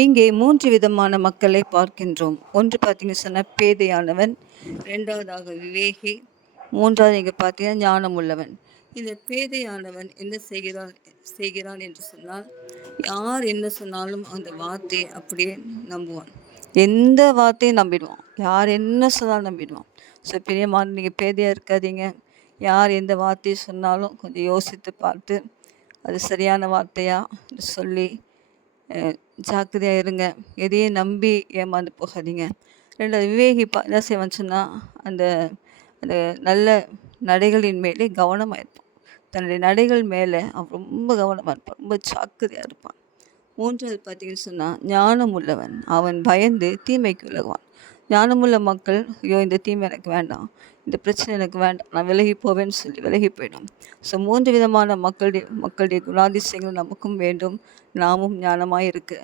இங்கே 3 விதமான மக்களை பார்க்கின்றோம். ஒன்று பார்த்தீங்கன்னு சொன்னா பேதையானவன், 2வதாக விவேகி, 3வது நீங்க பார்த்தீங்கன்னா ஞானம் உள்ளவன். இந்த பேதையானவன் என்ன செய்கிறான் என்று சொன்னால், யார் என்ன சொன்னாலும் அந்த வார்த்தையை அப்படியே நம்புவான். எந்த வார்த்தையும் நம்பிடுவான். யார் என்ன சொன்னாலும் நம்பிடுவான். ஸோ பிரியமான நீங்கள் பேதையாக இருக்காதீங்க. யார் எந்த வார்த்தையை சொன்னாலும் கொஞ்சம் யோசித்து பார்த்து அது சரியான வார்த்தையா சொல்லி ஜாக்கிரதையாக இருங்க. எதையும் நம்பி ஏமாந்து போகாதீங்க. 2வது விவேகி என்ன செய்வான்னு சொன்னால், அந்த அந்த நல்ல நடைகளின் மேலே கவனமாக இருப்பான். தன்னுடைய நடைகள் மேலே அவன் ரொம்ப கவனமாக இருப்பான். ரொம்ப ஜாக்கிரதையாக இருப்பான். 3வது பார்த்தீங்கன்னு சொன்னால் ஞானம் உள்ளவன். அவன் பயந்து தீமைக்கு விலகுவான். ஞானமுள்ள மக்கள், ஐயோ இந்த தீமை எனக்கு வேண்டாம், இந்த பிரச்சனை எனக்கு வேண்டாம், நான் விலகி போவேன்னு சொல்லி விலகி போயிடும். ஸோ 3 விதமான மக்களுடைய குணாதிசயங்கள் நமக்கும் வேண்டும். நாமும் ஞானமாக இருக்க